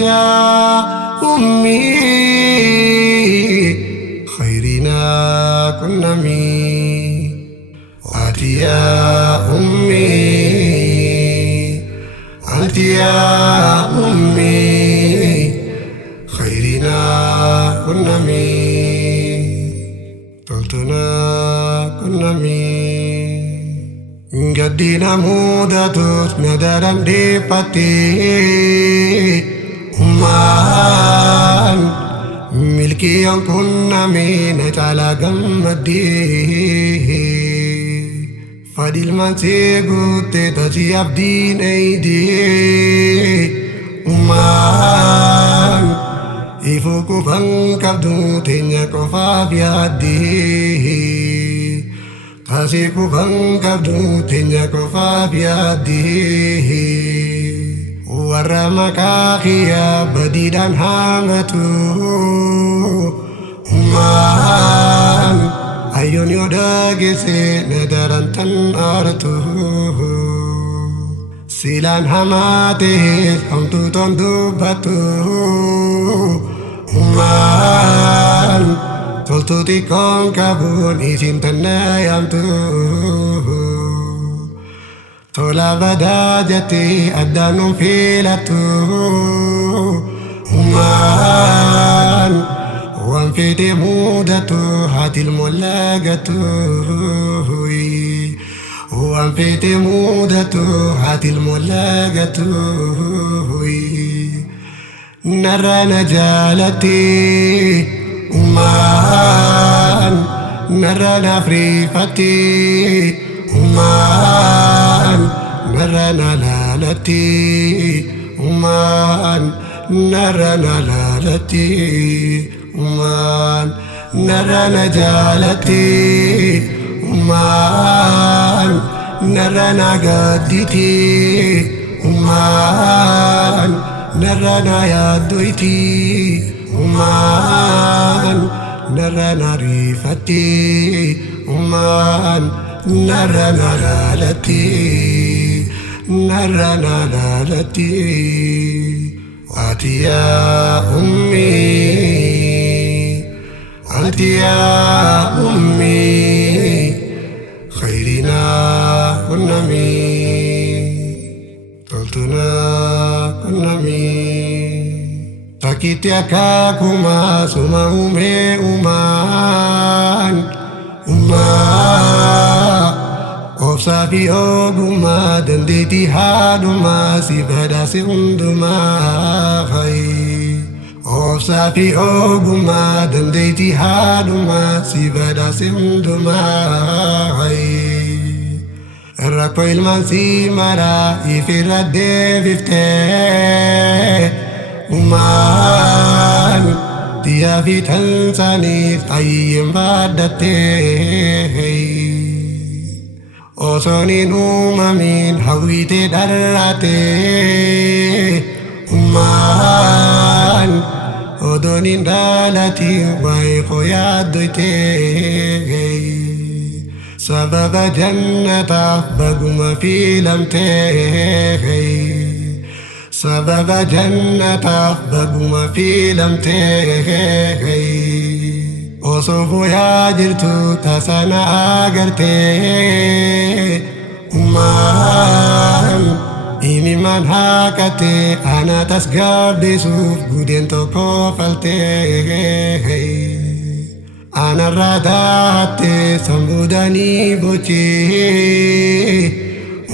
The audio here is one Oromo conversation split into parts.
يا أمي خيرنا كنا مي وأتي يا أمي أنت يا أمي خيرنا كنا مي تلتنا كنا مي قدينا مودة ندرم دي باتي مان ملكي كنا من على جمدي فادي من سيقول تتجي عبدين ايدي مان يفوكو فانكبدو تنيكو فابيادي تاسيكو فانكبدو تنيكو فابيادي ورمكاخيا بديدان هامتو مان أيون يوداغيسي ندران تنارتو سيلان هماتي همتو تندوبتو مان تلتو تيكون كابون إيسين تنايامتو تولا بداجتي أدانو فيلتو مان وانفيتي مودتو هاتي الملاقتو وانفيتي مودتو هاتي الملاقتو نرى نجالتي مان نرى نفريفتي مان نرى نلالتي مان نرى نلالتي مان نرى نجالتي مان نرى نقدتي مان نرى نيادويتي مان نرى نريفتي مان نرى نلالتي نرى نلالتي وأتي يا أمي أنت يا أمي خيرنا كنا مي تلتنا كنا مي تكيتي أكاكما سما أمي أمان Obsafi oguma dandeti haduma sifada si unduma khai Obsafi oguma dandeti haduma sifada si unduma khai Rakko ilman si mara ifirra devifte uman Tia fi tansanif tayyim badate Osonin umamin hawite darate uman Odonin dalati wai khoyadoite Sababa jannata baguma filamte Sababa jannata baguma filamte Osofu ya jirtu tasana agarte uman Imi man hakate ana tasgabde suf guden toko falte Ana radate sambudani boche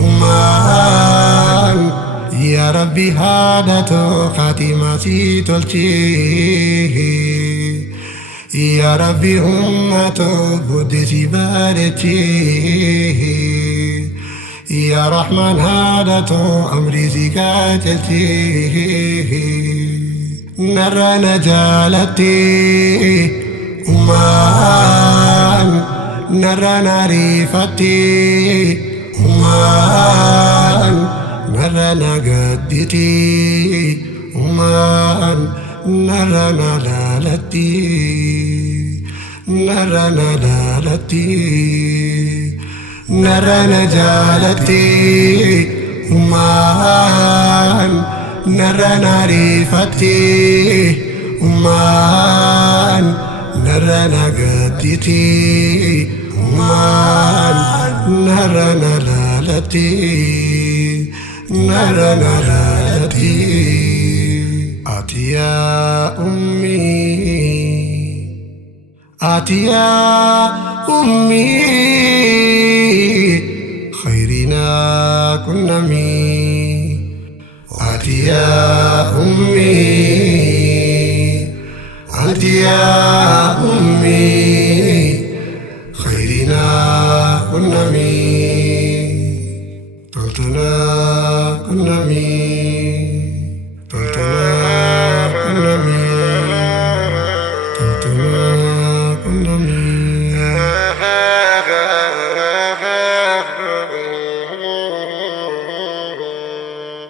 uman Ya Rabbi hadato khatima si tolche Ya Rabbi ummato budisi barechi Ya Rahman hadato amri zikatelchi Narra najalati uman Narra narifati uman narana gadditi uman narana lalati narana lalati narana jalati uman narana rifati uman narana gadditi uman narana lalati narana lalati atiya ummi atiya ummi khairina kunnami atiya ummi atiya ummi khairina kunnami toltuna kunnami toltuna kunnami toltuna kunnami